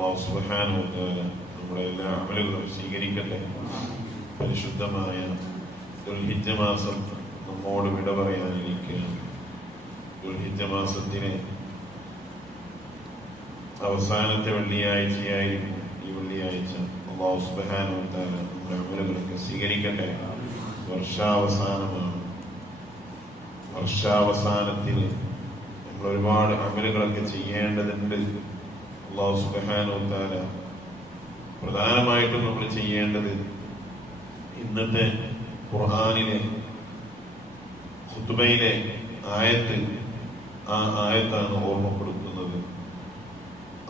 അള്ളാഹു തആല നമ്മുടെ എല്ലാ അമലുകളും സ്വീകരിക്കട്ടെ. പരിശുദ്ധമായ ദുൽഹിജമാസം നമ്മോട് വിട പറയാനിരിക്കുകയാണ്. മാസത്തിന് അവസാനത്തെ വെള്ളിയാഴ്ചയായിരിക്കും ഈ വെള്ളിയാഴ്ച അള്ളാഹു തആല നമ്മുടെ അമലുകളൊക്കെ സ്വീകരിക്കട്ടെ. വർഷാവസാനമാണ്. വർഷാവസാനത്തിൽ നമ്മൾ ഒരുപാട് അമലുകളൊക്കെ ചെയ്യേണ്ടതുണ്ട്. അള്ളാഹു സുബ്ഹാനഹു വ തആല പ്രധാനമായിട്ടും നമ്മൾ ചെയ്യേണ്ടത് ഇന്നത്തെ ഖുർആനിലെ ഖുത്ബയിലെ ആയത്ത് ആ ആയത്താണ് ഓർമ്മപ്പെടുത്തുന്നത്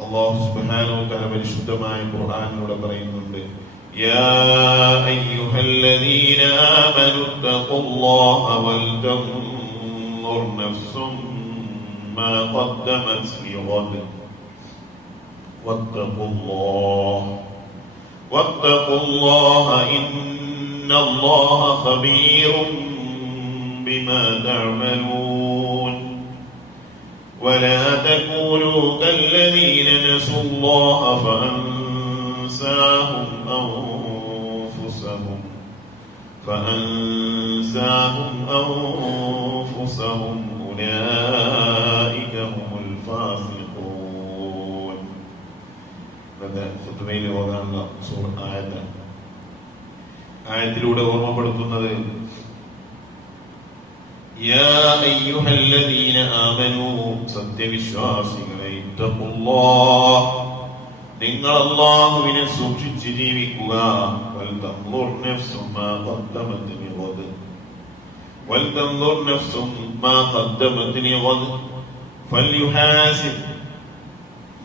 അള്ളാഹു സുബ്ഹാനഹു വ തആല പരിശുദ്ധമായ ഖുർആനിലൂടെ പറയുന്നുണ്ട് يا أيها الذين آمنوا اتقوا الله ولتنظر نفس ما قدمت لغد واتقوا الله. واتقوا الله إن الله خبير بما تعملون. ولا تكونوا كالذين نسوا الله فأنساهم أنفسهم. فأنساهم أنفسهم أولئك ഇന്നത്തെ ഖുത്ബയിൽ ഓതാനുള്ള ആയത്താണ് ആയത്തിലൂടെ ഓർമ്മപ്പെടുത്തുന്നത് സത്യവിശ്വാസികളെ നിങ്ങൾ അള്ളാഹുവിനെ സൂക്ഷിച്ച് ജീവിക്കുക.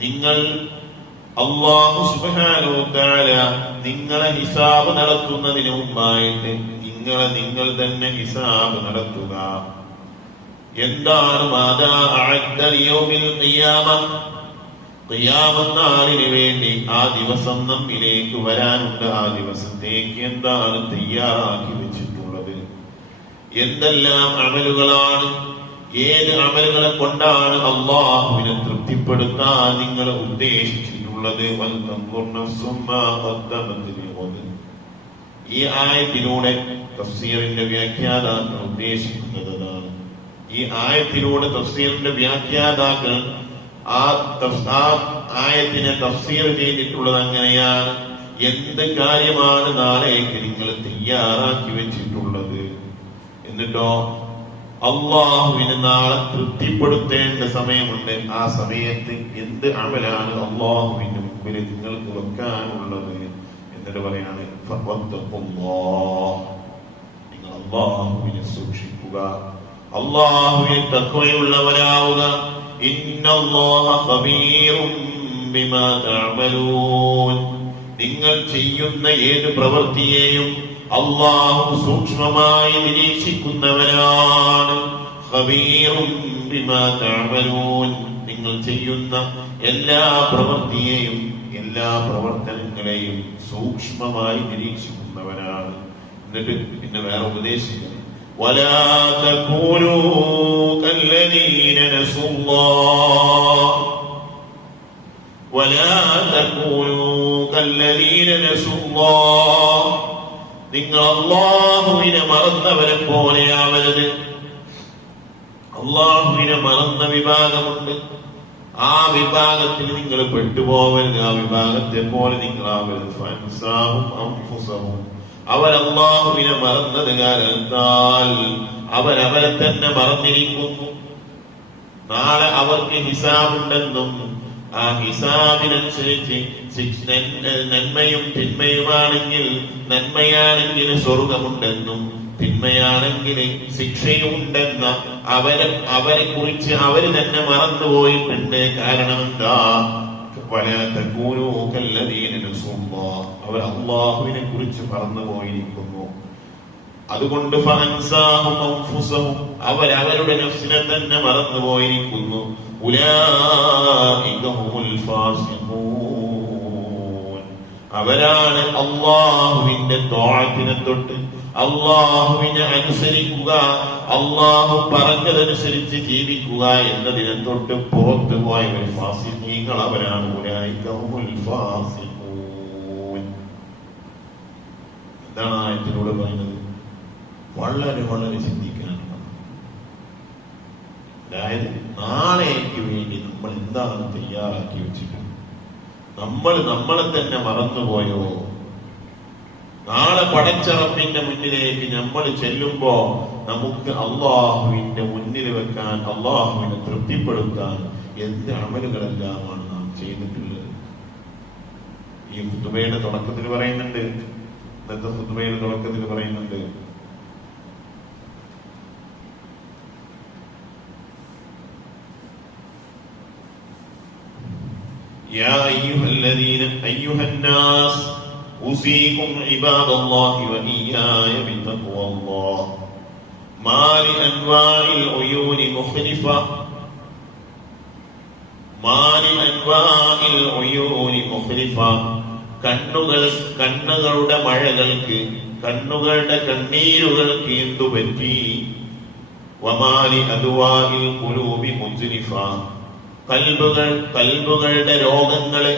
നിങ്ങൾ അള്ളാഹു സുബ്ഹാനഹു തആല നിങ്ങളെ ഹിസാബ് നടത്തുന്നതിന് മുമ്പായിട്ട് നിങ്ങളെ നിങ്ങൾ തന്നെ ഹിസാബ് നടത്തുക. എന്താണ് നാളിന് വേണ്ടി ആ ദിവസം നമ്മിലേക്ക് വരാനുണ്ട്. ആ ദിവസത്തേക്ക് എന്താണ് തയ്യാറാക്കി വെച്ചിട്ടുള്ളത്? എന്തെല്ലാം അമലുകളാണ്? ഏത് അമലുകളെ കൊണ്ടാണ് അള്ളാഹുവിനെ തൃപ്തിപ്പെടുത്താൻ നിങ്ങൾ ഉദ്ദേശിച്ചിട്ടുള്ളത് ലിഗദ്. ഈ ആയത്തിലൂടെ തഫ്സീറിന്റെ വ്യാഖ്യാതാക്കൾ ഉദ്ദേശിക്കുന്നതാണ് ഈ ആയത്തിലൂടെ തഫ്സീറിന്റെ വ്യാഖ്യാതാക്കൾ ആ ആയത്തിനെ തഫ്സീർ ചെയ്തിട്ടുള്ളത് അങ്ങനെയാണ്. എന്ത് കാര്യമാണ് നാളേക്ക് നിങ്ങൾ തയ്യാറാക്കി വെച്ചിട്ടുള്ളത്? എന്നിട്ടോ അള്ളാഹുവിന് നാളെ തൃപ്തിപ്പെടുത്തേണ്ട സമയമുണ്ട്. ആ സമയത്ത് എന്ത് അമലാണ് അള്ളാഹുവിന്റെ മുമ്പിൽ നിങ്ങൾക്ക് വെക്കാനുള്ളത് എന്നിട്ട് പറയാണ്. നിങ്ങൾ അള്ളാഹുവിനെ സൂക്ഷിക്കുക. അള്ളാഹുവിനെ തത്വയുള്ളവരാവുക നിങ്ങൾ ചെയ്യുന്ന ഏത് പ്രവൃത്തിയെയും അള്ളാഹു സൂക്ഷ്മമായി നിരീക്ഷിക്കുന്നവരാണ് ഖബീറും ബിമാ തഅമലൂൻ നിങ്ങൾ ചെയ്യുന്ന എല്ലാ പ്രവൃത്തിയെയും എല്ലാ പ്രവർത്തനങ്ങളെയും സൂക്ഷ്മമായി നിരീക്ഷിക്കുന്നവനാണ് എന്നിട്ട് പിന്നെ വേറെ ഉപദേശിക്കുന്നു ولا تكونوا كالذين نسوا الله ولا تكونوا كالذين نسوا الله നിങ്ങൾ അള്ളാഹുവിനെ മറന്നവരെ പോലെയാവരുത്. അള്ളാഹുവിനെ മറന്ന വിഭാഗമുണ്ട്. ആ വിഭാഗത്തിൽ നിങ്ങൾ പെട്ടുപോകരുത് ആ വിഭാഗത്തെ പോലെ നിങ്ങൾ ആവരുത്. അള്ളാഹുവിനെ മറന്നത് കാരണത്താൽ അവരവരെ തന്നെ മറന്നിരിക്കുന്നു. നാളെ അവർക്ക് ഹിസാബുണ്ടെന്നും ആ ഹിസാബിനനുസരിച്ച് നന്മയും തിന്മയുമാണെങ്കിൽ നന്മയാണെങ്കിൽ സ്വർഗമുണ്ടെന്നും തിന്മയാണെങ്കിൽ ശിക്ഷയുണ്ടെന്ന അവരെ അവരെ കുറിച്ച് അവർ തന്നെ മറന്നുപോയിട്ടുണ്ട്. കാരണം എന്താ? അവർ അള്ളാഹുവിനെ കുറിച്ച് മറന്നുപോയിരിക്കുന്നു. അതുകൊണ്ട് അവർ അവരുടെ നഫ്സിനെ തന്നെ മറന്നുപോയിരിക്കുന്നു. ഉലാ അവരാണ് അള്ളാഹുവിന്റെ തോഴത്തിനെ തൊട്ട് അള്ളാഹുവിനെ അനുസരിക്കുക അള്ളാഹു പറഞ്ഞതനുസരിച്ച് ജീവിക്കുക എന്നതിനെ തൊട്ട് പുറത്തു പോയ ഒരു ഫാസിഖീങ്ങൾ അവരാണ്. എന്താണ് ആയത്തിനോട് പറയുന്നത്? വളരെ വളരെ ചിന്തിക്കാനുള്ളത് അതായത് നാളേക്ക് വേണ്ടി നമ്മൾ എന്താണ് തയ്യാറാക്കി വെച്ചിട്ടുള്ളത് നമ്മൾ നമ്മളെ തന്നെ മറന്നുപോയോ? നാളെ പടച്ചറപ്പിന്റെ മുന്നിലേക്ക് നമ്മൾ ചെല്ലുമ്പോ നമുക്ക് അള്ളാഹുവിന്റെ മുന്നിൽ വെക്കാൻ അള്ളാഹുവിനെ തൃപ്തിപ്പെടുത്താൻ എന്ത് അമലുകളെല്ലാമാണ് നാം ചെയ്തിട്ടുള്ളത്? ഈ ഫുത്തുബയുടെ തുടക്കത്തിൽ പറയുന്നുണ്ട്. ഇന്നത്തെ ഫുത്തുബയുടെ തുടക്കത്തിൽ പറയുന്നുണ്ട്. يا أيها الذين أيها الناس أوصيكم عباد الله وإياي بتقوى الله ما لأنواع العيون مختلفة ما لأنواع العيون مختلفة കണ്ണുകൾ കണ്ണുകളുടെ മഴകൾക്ക് കണ്ണുകളുടെ കണ്ണീരുകൾക്ക് എന്തു പറ്റി വമാലി അതുവാഹിൽ കുലൂബി മുസ്ലിഫ കൽബുകൾ കൽബുകളുടെ രോഗങ്ങള്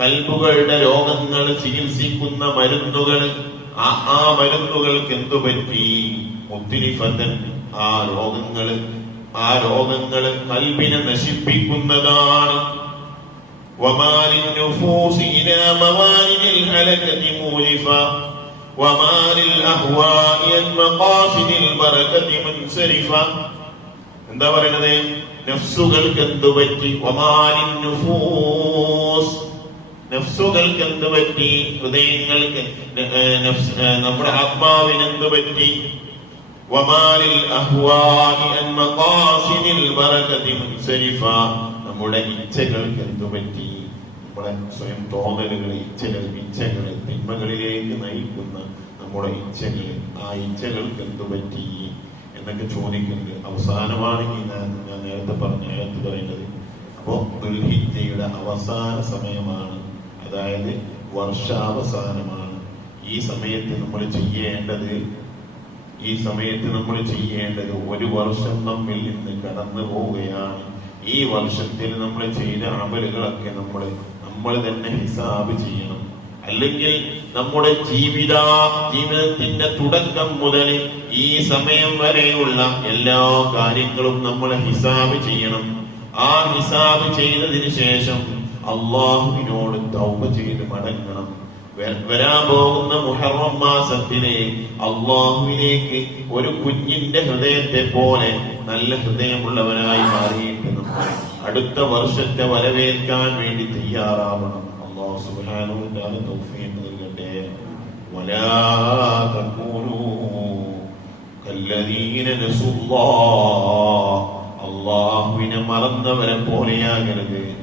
കൽബുകളുടെ രോഗങ്ങൾ ചികിത്സിക്കുന്ന മരുന്നുകൾ ആ ആ മരുന്നുകൾക്ക് എന്തു പറ്റി മുത്തിരിഫത്തൻ ആ രോഗങ്ങള് ആ രോഗങ്ങള് കൽബിനെ നശിപ്പിക്കുന്നതാണ് وما للنفوس إلى موارد الهلكة مولفا وما للأهواء المقاصد البركة منصرفا എന്താ പറയുന്നത് നഫ്സുകൾക്ക് എന്തു പറ്റി? നുഫൂസ് നഫ്സുകൾക്ക് എന്ത് പറ്റി? ഹൃദയങ്ങൾക്ക് നമ്മുടെ ആത്മാവിന് എന്ത് പറ്റി നമ്മുടെ ഇച്ഛകൾക്ക് എന്തു പറ്റി? നമ്മുടെ സ്വയം തോന്നലുകളെ ഇച്ഛകൾ ഇച്ഛകളെ തിന്മകളിലേക്ക് നയിക്കുന്ന നമ്മുടെ ഇച്ഛകൾ ആ ഇച്ഛകൾക്ക് എന്തു പറ്റി? എന്നൊക്കെ ചോദിക്കുന്നത് അവസാനമാണെങ്കിൽ ഞാൻ ഞാൻ നേരത്തെ പറഞ്ഞ ആയത്ത് പറയുന്നത്. അപ്പോ ദുൽഹിജയുടെ അവസാന സമയമാണ്. അതായത് വർഷാവസാനമാണ്. ഈ സമയത്ത് നമ്മൾ ചെയ്യേണ്ടത് ഈ സമയത്ത് നമ്മൾ ചെയ്യേണ്ടത് ഒരു വർഷം നമ്മിൽ നിന്ന് കടന്നു പോവുകയാണ്. ഈ വർഷത്തിൽ നമ്മൾ ചെയ്ത അമലുകളൊക്കെ നമ്മൾ നമ്മൾ തന്നെ ഹിസാബ് ചെയ്യണം. അല്ലെങ്കിൽ നമ്മുടെ ജീവിത ജീവിതത്തിന്റെ തുടക്കം മുതൽ ഈ സമയം വരെയുള്ള എല്ലാ കാര്യങ്ങളും നമ്മൾ ഹിസാബ് ചെയ്യണം. ആ ഹിസാബ് ചെയ്തതിന് ശേഷം അള്ളാഹുവിനോട് തൗബ ചെയ്ത് മടങ്ങണം. വരാൻ പോകുന്ന മുഹറം മാസത്തിലെ അള്ളാഹുവിലേക്ക് ഒരു കുഞ്ഞിന്റെ ഹൃദയത്തെ പോലെ നല്ല ഹൃദയമുള്ളവനായി മാറിയിട്ട് അടുത്ത വർഷത്തെ വരവേൽക്കാൻ വേണ്ടി തയ്യാറാവണം. അള്ളാഹുവിനെ മറന്നവരെ പോലെയാകരുത്.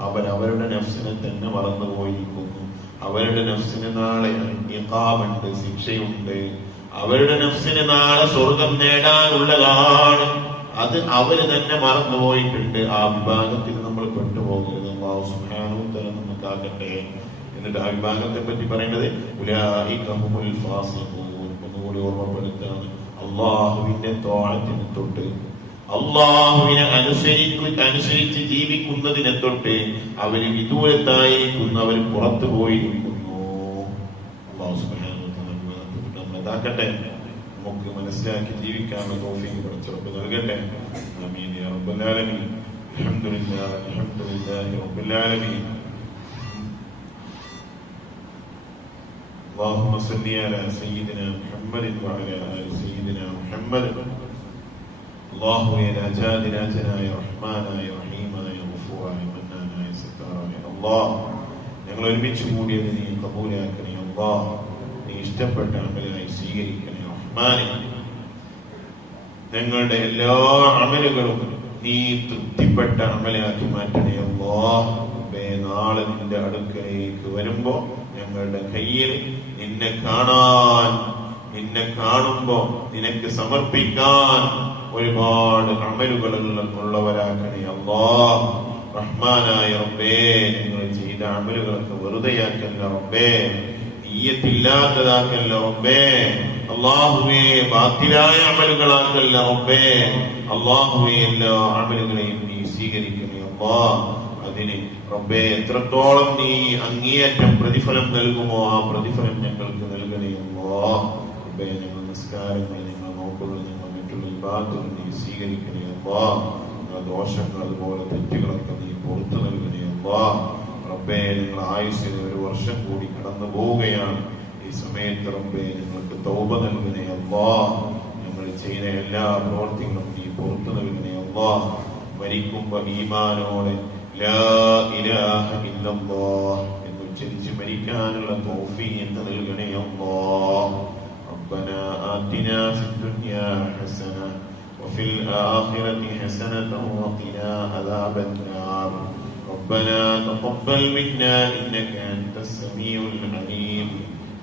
അവരവരുടെ നഫ്സിനെ തന്നെ മറന്നുപോയിരിക്കുന്നു അവരുടെ നഫ്സിന് നാളെ ഇഖാബുണ്ട് ശിക്ഷയുണ്ട്. അവരുടെ നഫ്സിന് നാളെ സ്വർഗം നേടാനുള്ളതാണ്. അത് അവർ തന്നെ മറന്നുപോയിട്ടുണ്ട്. ആ വിഭാഗത്തിൽ നമ്മൾ കൊണ്ടുപോകരുത്. അല്ലാഹു സുബ്ഹാനഹു വ തആല നമുക്കാകട്ടെ എന്നിട്ട് ആ വിഭാഗത്തെ പറ്റി പറയുന്നത് ഒന്നുകൂടി ഓർമ്മപ്പെടുത്താണ്. അള്ളാഹുവിന്റെ തോളത്തിന് തൊട്ട്. അള്ളാഹുവിനെ അനുസരിക്കു അനുസരിച്ച് ജീവിക്കുന്നതിനെ തൊട്ട് അവർ വിദൂരത്തായിരിക്കുന്നു അവർ പുറത്തു പോയിരിക്കുന്നു അള്ളാഹു സുബ്ഹാനഹു നമ്മൾ ഇതാക്കട്ടെ നമുക്ക് മനസ്സിലാക്കി ജീവിക്കാനുള്ള തോഫീക്ക് പഠിച്ചുറപ്പ് നൽകട്ടെ ആമീൻ യാ റബ്ബൽ ആലമീൻ അൽഹംദുലില്ലാഹ് അൽഹംദുലില്ലാഹി റബ്ബിൽ ആലമീൻ اللهم صل على سيدنا محمد وعلى ال سيدنا محمد الله يا نجاد ناجنا يا رحمن يا رحيم يا غفور يا منان يا ستار يا الله ഞങ്ങൾ ഒരുമിച്ച് കൂടിയത് നീ കബൂലാക്കണേ അല്ലാ നീ ഇഷ്ടപ്പെട്ട അമലായി സ്വീകരിക്കണേ റഹ്മാനെ ഞങ്ങളുടെ എല്ലാ അമലുകളും നീ തൃപ്തിപ്പെട്ട അമലാക്കി മാറ്റണേ. നാളെ നിന്റെ അടുക്കലേക്ക് വരുമ്പോ ഞങ്ങളുടെ കയ്യിൽ നിന്നെ കാണാൻ നിന്നെ കാണുമ്പോ നിനക്ക് സമർപ്പിക്കാൻ ഒരുപാട് അമലുകൾ ഉള്ളവരാക്കണേ. അല്ലാ റഹ്മാനായ റബ്ബേ നിങ്ങൾ ചെയ്ത അമലുകളൊക്കെ വെറുതെയാക്കല്ല റബ്ബേ. നീയത്തില്ലാത്തതാക്കല്ല റബ്ബേ. അള്ളാഹുവേ ബാത്തിലായ അമലുകളാക്കല്ല റബ്ബേ. അള്ളാഹുവേ എല്ലാ അമലുകളെയും നീ സ്വീകരിക്കണേ അല്ലാ അതിന് റബ്ബേ എത്രത്തോളം നീ അങ്ങേയറ്റം പ്രതിഫലം നൽകുമോ ആ പ്രതിഫലം ഞങ്ങൾക്ക് നൽകണേ അല്ലാ റബ്ബേ ഞങ്ങൾ നിസ്കാരങ്ങൾ ഞങ്ങൾ നോക്കുക ഞങ്ങൾ മറ്റുള്ള വിഭാഗങ്ങൾ നീ സ്വീകരിക്കണേ ഞങ്ങളുടെ ദോഷങ്ങൾ അതുപോലെ തെറ്റുകളൊക്കെ നീ പുറത്തു നൽകണേ അല്ലാ റബ്ബേ നിങ്ങൾ ആയുസ്സിന് ഒരു വർഷം കൂടി കടന്നു പോവുകയാണ് സമയത്ത് റബ്ബേ നിങ്ങൾക്ക് തൗബ നൽകണേ അല്ലാ ഞങ്ങൾ ചെയ്യുന്ന എല്ലാ പ്രവർത്തികളും നീ പുറത്തു നൽകണേ അല്ലാ മരിക്കുമ്പോ ഈമാനോടെ ലാ ഇലാഹ ഇല്ലല്ലാഹ് എന്ന് ഉച്ചരിച്ച് മരിക്കാനുള്ള തൗഫീഖ് നൽകണേ അല്ലാ ربنا آتنا في الدنيا حسنة وفي الآخرة حسنة وقنا عذاب النار ربنا تقبل منا إنك أنت السميع العليم